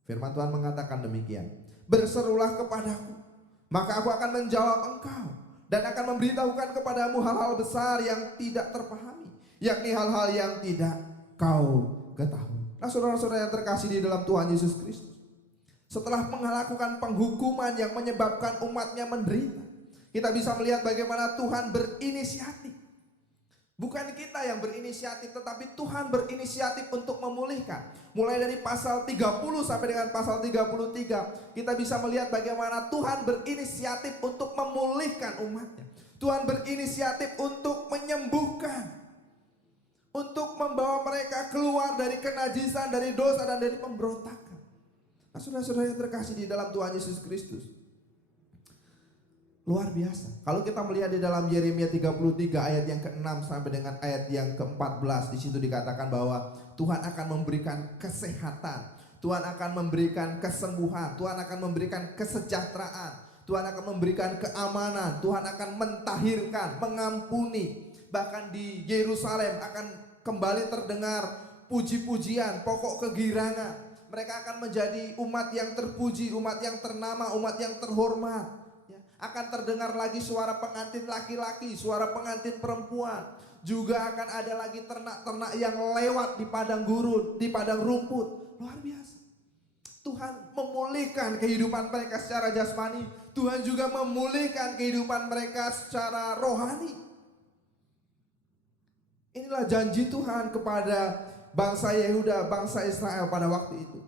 Firman Tuhan mengatakan demikian. Berserulah kepadaku, maka aku akan menjawab engkau dan akan memberitahukan kepadamu hal-hal besar yang tidak terpahami, yakni hal-hal yang tidak kau ketahui. Nah, saudara-saudara yang terkasih di dalam Tuhan Yesus Kristus, setelah melakukan penghukuman yang menyebabkan umatnya menderita, kita bisa melihat bagaimana Tuhan berinisiatif. Bukan kita yang berinisiatif, tetapi Tuhan berinisiatif untuk memulihkan. Mulai dari pasal 30 sampai dengan pasal 33, kita bisa melihat bagaimana Tuhan berinisiatif untuk memulihkan umatnya. Tuhan berinisiatif untuk menyembuhkan, untuk membawa mereka keluar dari kenajisan, dari dosa dan dari pemberontakan. Nah, saudara-saudara yang terkasih di dalam Tuhan Yesus Kristus, luar biasa. Kalau kita melihat di dalam Yeremia 33 ayat yang ke-6 sampai dengan ayat yang ke-14, di situ dikatakan bahwa Tuhan akan memberikan kesehatan, Tuhan akan memberikan kesembuhan, Tuhan akan memberikan kesejahteraan, Tuhan akan memberikan keamanan, Tuhan akan mentahirkan, mengampuni. Bahkan di Yerusalem akan kembali terdengar puji-pujian, pokok kegirangan. Mereka akan menjadi umat yang terpuji, umat yang ternama, umat yang terhormat. Ya, akan terdengar lagi suara pengantin laki-laki, suara pengantin perempuan. Juga akan ada lagi ternak-ternak yang lewat di padang gurun, di padang rumput. Luar biasa. Tuhan memulihkan kehidupan mereka secara jasmani. Tuhan juga memulihkan kehidupan mereka secara rohani. Inilah janji Tuhan kepada bangsa Yehuda, bangsa Israel pada waktu itu.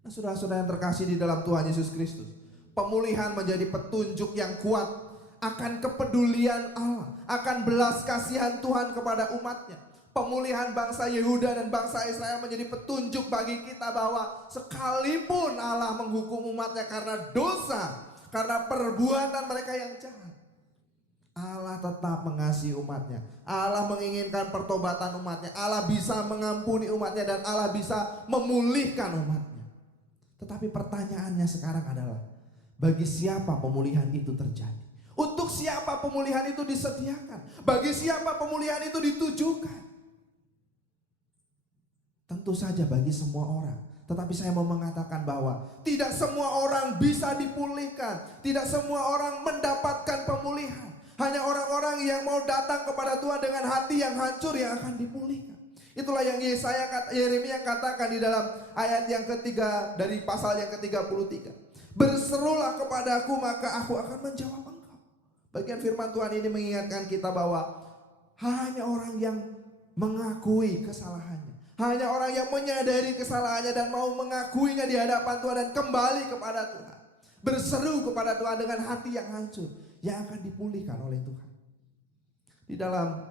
Nah, saudara-saudara yang terkasih di dalam Tuhan Yesus Kristus, pemulihan menjadi petunjuk yang kuat akan kepedulian Allah, akan belas kasihan Tuhan kepada umatnya. Pemulihan bangsa Yehuda dan bangsa Israel menjadi petunjuk bagi kita bahwa sekalipun Allah menghukum umatnya karena dosa, karena perbuatan mereka yang jahat, Allah tetap mengasihi umatnya. Allah menginginkan pertobatan umatnya. Allah bisa mengampuni umatnya dan Allah bisa memulihkan umatnya. Tetapi pertanyaannya sekarang adalah, bagi siapa pemulihan itu terjadi? Untuk siapa pemulihan itu disediakan? Bagi siapa pemulihan itu ditujukan? Tentu saja bagi semua orang. Tetapi saya mau mengatakan bahwa tidak semua orang bisa dipulihkan. Tidak semua orang mendapatkan pemulihan. Hanya orang-orang yang mau datang kepada Tuhan dengan hati yang hancur yang akan dipulihkan. Itulah yang Yeremia katakan di dalam ayat yang ketiga dari pasal yang ke-33. Berserulah kepadaku maka aku akan menjawab engkau. Bagian firman Tuhan ini mengingatkan kita bahwa hanya orang yang mengakui kesalahannya, hanya orang yang menyadari kesalahannya dan mau mengakuinya di hadapan Tuhan dan kembali kepada Tuhan, berseru kepada Tuhan dengan hati yang hancur, yang akan dipulihkan oleh Tuhan. Di dalam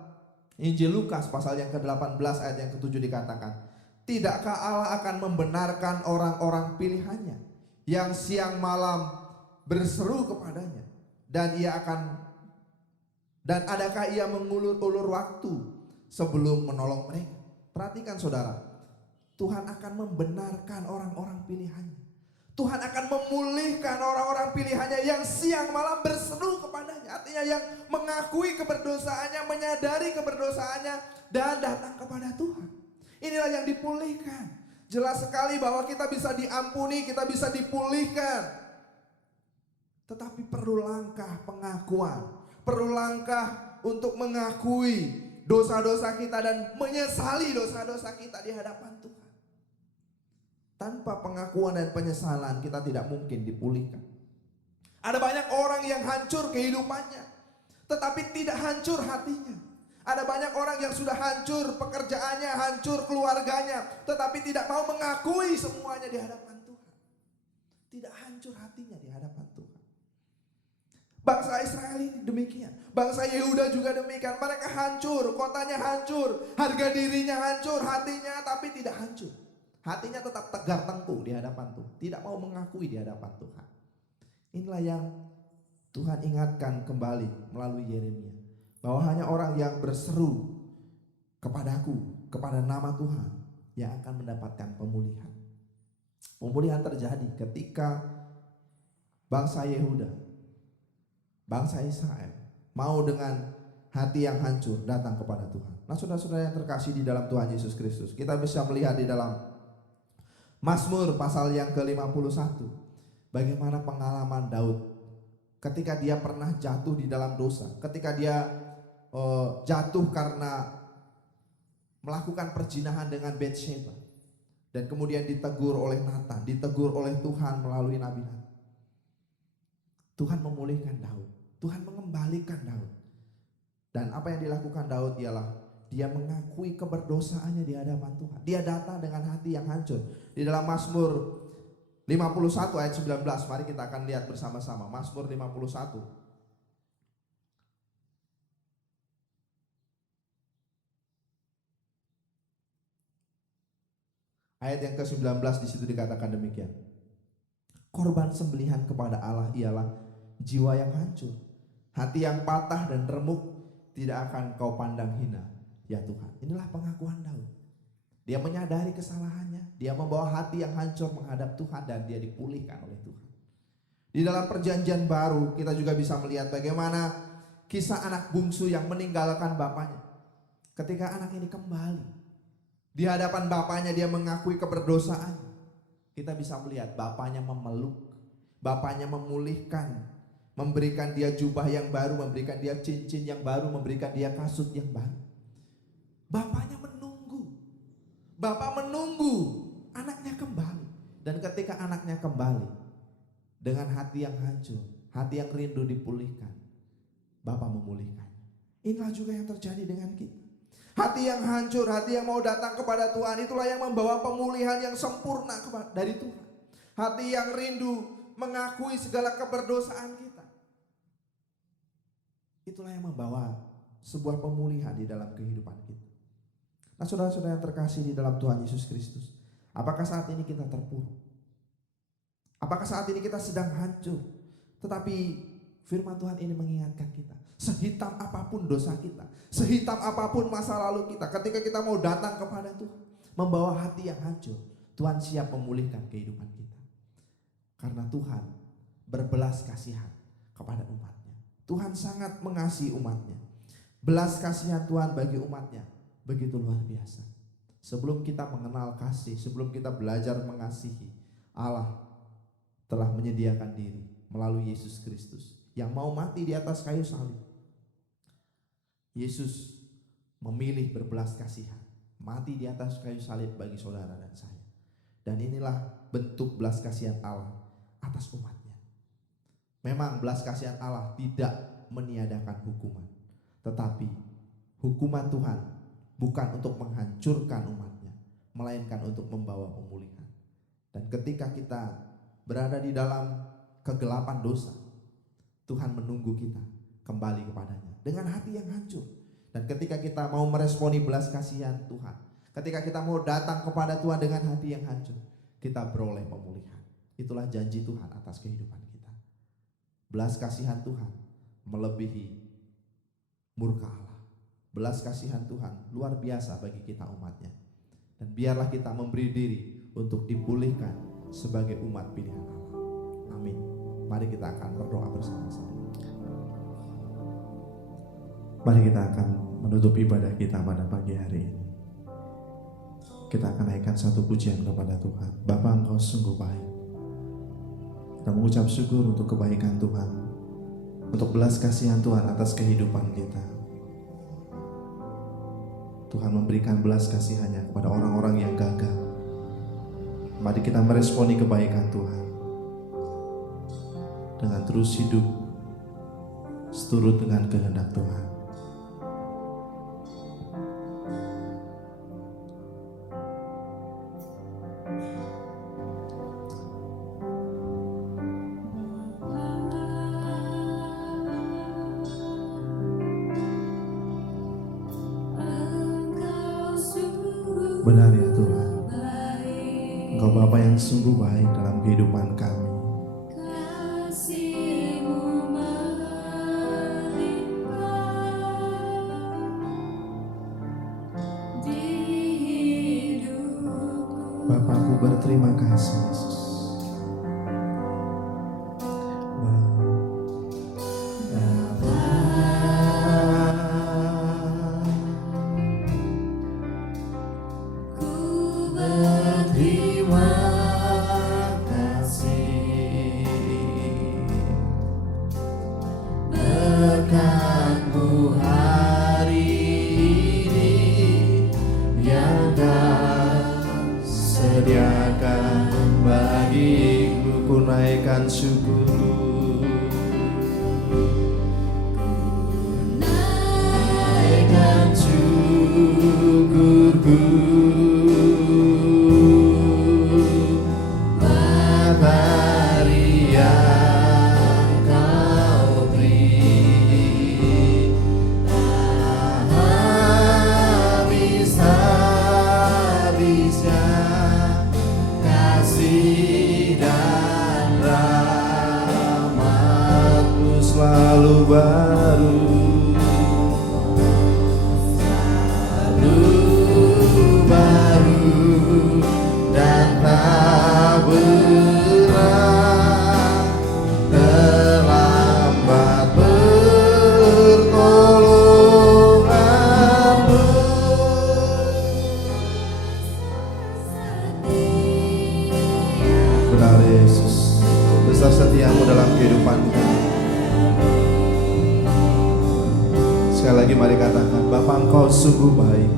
Injil Lukas pasal yang ke-18 ayat yang ke-7 dikatakan, tidakkah Allah akan membenarkan orang-orang pilihannya yang siang malam berseru kepadanya, dan adakah ia mengulur-ulur waktu sebelum menolong mereka? Perhatikan saudara, Tuhan akan membenarkan orang-orang pilihannya. Tuhan akan memulihkan orang-orang pilihannya yang siang malam berseru kepadanya. Artinya yang mengakui keberdosaannya, menyadari keberdosaannya, dan datang kepada Tuhan. Inilah yang dipulihkan. Jelas sekali bahwa kita bisa diampuni, kita bisa dipulihkan. Tetapi perlu langkah pengakuan, perlu langkah untuk mengakui dosa-dosa kita dan menyesali dosa-dosa kita di hadapan Tuhan. Tanpa pengakuan dan penyesalan kita tidak mungkin dipulihkan. Ada banyak orang yang hancur kehidupannya, tetapi tidak hancur hatinya. Ada banyak orang yang sudah hancur pekerjaannya, hancur keluarganya, tetapi tidak mau mengakui semuanya di hadapan Tuhan. Tidak hancur hatinya di hadapan Tuhan. Bangsa Israel ini demikian. Bangsa Yehuda juga demikian. Mereka hancur, kotanya hancur, harga dirinya hancur, hatinya tapi tidak hancur. Hatinya tetap tegar tengkuk di hadapan Tuhan. Tidak mau mengakui di hadapan Tuhan. Inilah yang Tuhan ingatkan kembali melalui Yeremia. Bahwa hanya orang yang berseru kepadaku, kepada nama Tuhan, yang akan mendapatkan pemulihan. Pemulihan terjadi ketika bangsa Yehuda, bangsa Israel mau dengan hati yang hancur datang kepada Tuhan. Nah saudara-saudara yang terkasih di dalam Tuhan Yesus Kristus, kita bisa melihat di dalam Mazmur pasal yang ke-51 bagaimana pengalaman Daud ketika dia pernah jatuh di dalam dosa, ketika dia jatuh karena melakukan perzinahan dengan Batsheba, dan kemudian ditegur oleh Nathan, ditegur oleh Tuhan melalui Nabi Nathan. Tuhan memulihkan Daud, Tuhan mengembalikan Daud. Dan apa yang dilakukan Daud ialah dia mengakui keberdosaannya di hadapan Tuhan. Dia datang dengan hati yang hancur. Di dalam Mazmur 51 ayat 19, mari kita akan lihat bersama-sama. Mazmur 51. Ayat yang ke-19 di situ dikatakan demikian. Korban sembelihan kepada Allah ialah jiwa yang hancur, hati yang patah dan remuk tidak akan kau pandang hina, ya Tuhan. Inilah pengakuan Daud. Dia menyadari kesalahannya, dia membawa hati yang hancur menghadap Tuhan dan dia dipulihkan oleh Tuhan. Di dalam perjanjian baru kita juga bisa melihat bagaimana kisah anak bungsu yang meninggalkan bapaknya. Ketika anak ini kembali di hadapan bapaknya, dia mengakui keberdosaannya. Kita bisa melihat bapaknya memeluk, bapaknya memulihkan, memberikan dia jubah yang baru, memberikan dia cincin yang baru, memberikan dia kasut yang baru. Bapaknya menunggu, bapak menunggu anaknya kembali. Dan ketika anaknya kembali dengan hati yang hancur, hati yang rindu dipulihkan, bapak memulihkan. Inilah juga yang terjadi dengan kita. Hati yang hancur, hati yang mau datang kepada Tuhan, itulah yang membawa pemulihan yang sempurna dari Tuhan. Hati yang rindu mengakui segala keberdosaan kita, itulah yang membawa sebuah pemulihan di dalam kehidupan kita. Nah, saudara-saudara yang terkasih di dalam Tuhan Yesus Kristus, apakah saat ini kita terpuruk? Apakah saat ini kita sedang hancur? Tetapi firman Tuhan ini mengingatkan kita, sehitam apapun dosa kita, sehitam apapun masa lalu kita, ketika kita mau datang kepada Tuhan, membawa hati yang hancur, Tuhan siap memulihkan kehidupan kita. Karena Tuhan berbelas kasihan kepada umatnya. Tuhan sangat mengasihi umatnya. Belas kasihan Tuhan bagi umatnya begitu luar biasa. Sebelum kita mengenal kasih, sebelum kita belajar mengasihi, Allah telah menyediakan diri melalui Yesus Kristus yang mau mati di atas kayu salib. Yesus memilih berbelas kasihan, mati di atas kayu salib bagi saudara dan saya. Dan inilah bentuk belas kasihan Allah atas umatnya. Memang belas kasihan Allah tidak meniadakan hukuman, tetapi hukuman Tuhan bukan untuk menghancurkan umatnya, melainkan untuk membawa pemulihan. Dan ketika kita berada di dalam kegelapan dosa, Tuhan menunggu kita kembali kepadanya dengan hati yang hancur. Dan ketika kita mau meresponi belas kasihan Tuhan, ketika kita mau datang kepada Tuhan dengan hati yang hancur, kita beroleh pemulihan. Itulah janji Tuhan atas kehidupan kita. Belas kasihan Tuhan melebihi murka Allah. Belas kasihan Tuhan luar biasa bagi kita umatnya. Dan biarlah kita memberi diri untuk dipulihkan sebagai umat pilihan Allah. Amin. Mari kita akan berdoa bersama-sama. Mari kita akan menutup ibadah kita pada pagi hari ini. Kita akan naikkan satu pujian kepada Tuhan. Bapa, Engkau sungguh baik. Kita mengucap syukur untuk kebaikan Tuhan, untuk belas kasihan Tuhan atas kehidupan kita. Tuhan memberikan belas kasihannya kepada orang-orang yang gagal. Mari kita meresponi kebaikan Tuhan dengan terus hidup seturut dengan kehendak Tuhan. Benar ya Tuhan, Engkau Bapa yang sungguh baik dalam kehidupan kami. Bapa, aku berterima kasih Yesus. Sungguh baik. Bapa, Engkau sungguh baik.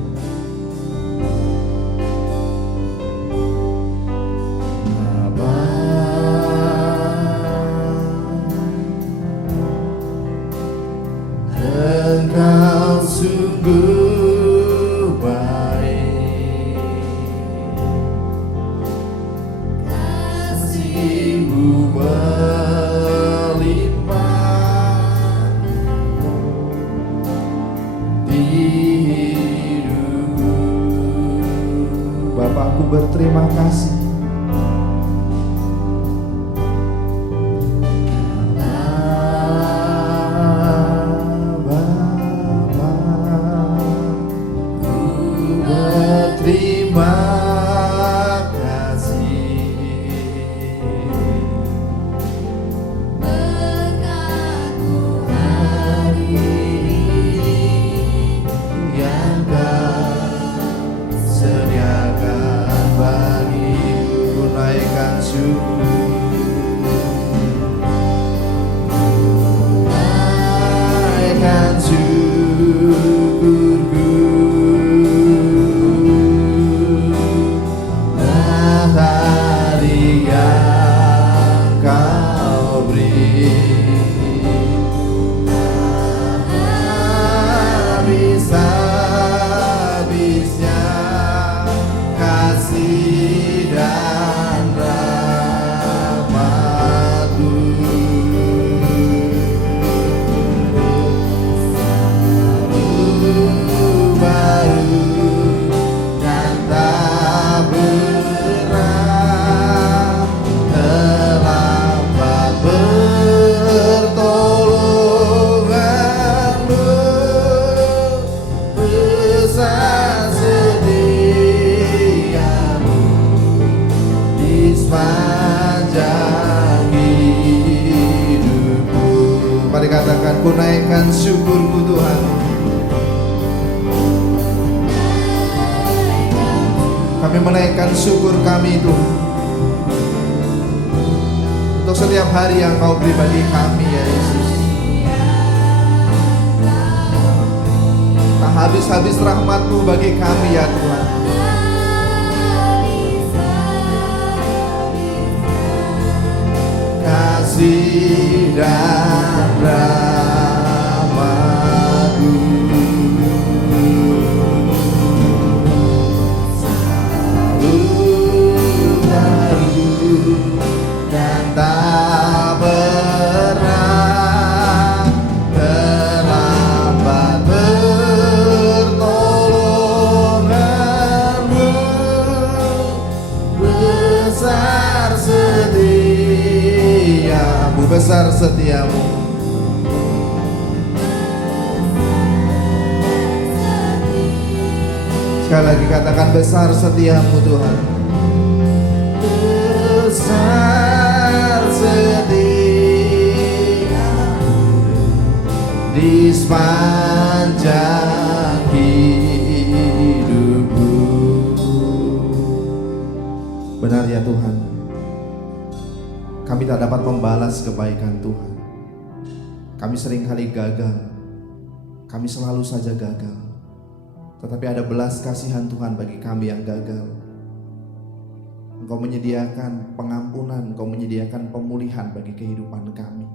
Kasih-Mu melimpah di hidup terima kasih. Terima kasih berkat-Mu hari ini yang Kau sediakan bagiku, naikkan syukur, naikkan syukurku. Hari yang Kau beri habis-habisnya kasih dan rahmat-Mu. Baru dan tak pernah terlambat pertolongan-Mu, besar setia-Mu di sepanjang hidupku. Mari katakan, ku naikkan syukurku Tuhan. Kami menaikkan syukur kami Tuhan untuk setiap hari yang Kau beri bagi kami ya Yesus. Tak habis-habis rahmat-Mu bagi kami ya Tuhan. Kasih dan rahmat-Mu dan tak pernah terlambat pertolongan-Mu, besar setia-Mu, besar setia-Mu. Sekali lagi katakan, besar setia-Mu Tuhan. Besar setia-Mu di sepanjang hidupku. Benar ya Tuhan, kami tak dapat membalas kebaikan Tuhan. Kami seringkali gagal, kami selalu saja gagal. Tetapi ada belas kasihan Tuhan bagi kami yang gagal. Engkau menyediakan pengampunan, Engkau menyediakan pemulihan bagi kehidupan kami.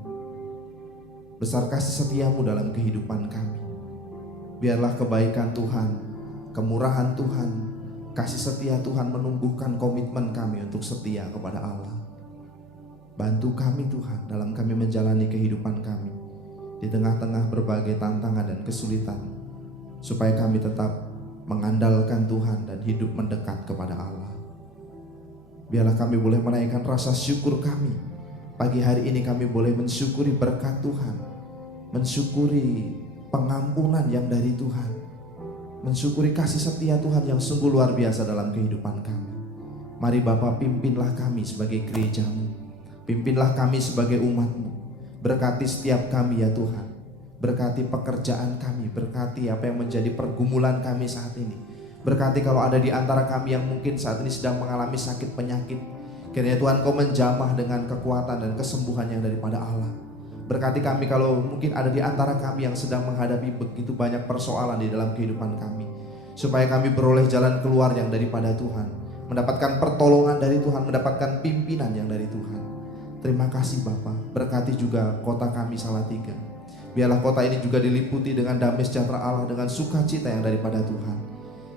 Besar kasih setia-Mu dalam kehidupan kami. Biarlah kebaikan Tuhan, kemurahan Tuhan, kasih setia Tuhan menumbuhkan komitmen kami untuk setia kepada Allah. Bantu kami Tuhan dalam kami menjalani kehidupan kami di tengah-tengah berbagai tantangan dan kesulitan, supaya kami tetap mengandalkan Tuhan dan hidup mendekat kepada Allah. Biarlah kami boleh menaikkan rasa syukur kami. Pagi hari ini kami boleh mensyukuri berkat Tuhan, mensyukuri pengampunan yang dari Tuhan, mensyukuri kasih setia Tuhan yang sungguh luar biasa dalam kehidupan kami. Mari Bapa, pimpinlah kami sebagai gereja-Mu, pimpinlah kami sebagai umat-Mu. Berkati setiap kami ya Tuhan, berkati pekerjaan kami, berkati apa yang menjadi pergumulan kami saat ini. Berkati kalau ada di antara kami yang mungkin saat ini sedang mengalami sakit penyakit, kiranya Tuhan Kau menjamah dengan kekuatan dan kesembuhan yang daripada Allah. Berkati kami kalau mungkin ada di antara kami yang sedang menghadapi begitu banyak persoalan di dalam kehidupan kami, supaya kami beroleh jalan keluar yang daripada Tuhan, mendapatkan pertolongan dari Tuhan, mendapatkan pimpinan yang dari Tuhan. Terima kasih Bapa. Berkati juga kota kami Salatiga. Biarlah kota ini juga diliputi dengan damai sejahtera Allah, dengan sukacita yang daripada Tuhan,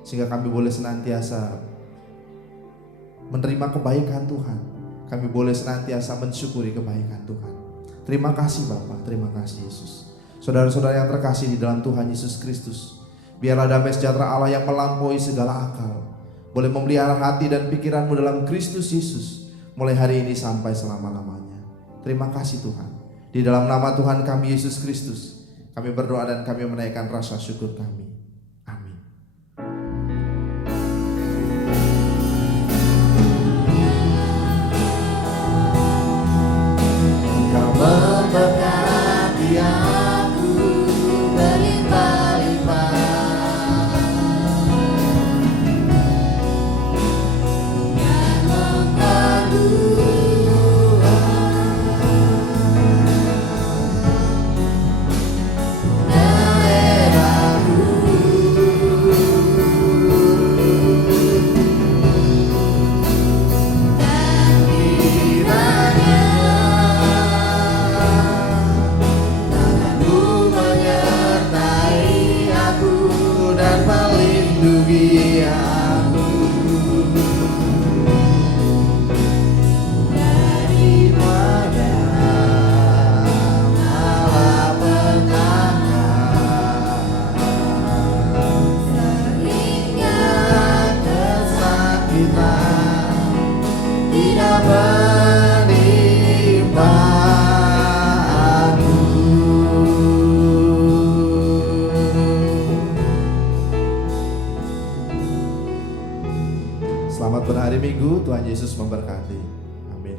sehingga kami boleh senantiasa menerima kebaikan Tuhan. Kami boleh senantiasa mensyukuri kebaikan Tuhan. Terima kasih Bapa, terima kasih Yesus. Saudara-saudara yang terkasih di dalam Tuhan Yesus Kristus, biarlah damai sejahtera Allah yang melampaui segala akal boleh memelihara hati dan pikiranmu dalam Kristus Yesus mulai hari ini sampai selama-lamanya. Terima kasih Tuhan. Di dalam nama Tuhan kami Yesus Kristus, kami berdoa dan kami menaikkan rasa syukur kami. Amin. Engkau memberkati aku berlimpah-limpah, dan melindungi aku daripada malapetaka, sehingga kesakitan tidak menimpa aku. Selamat berhari Minggu, Tuhan Yesus memberkati. Amin.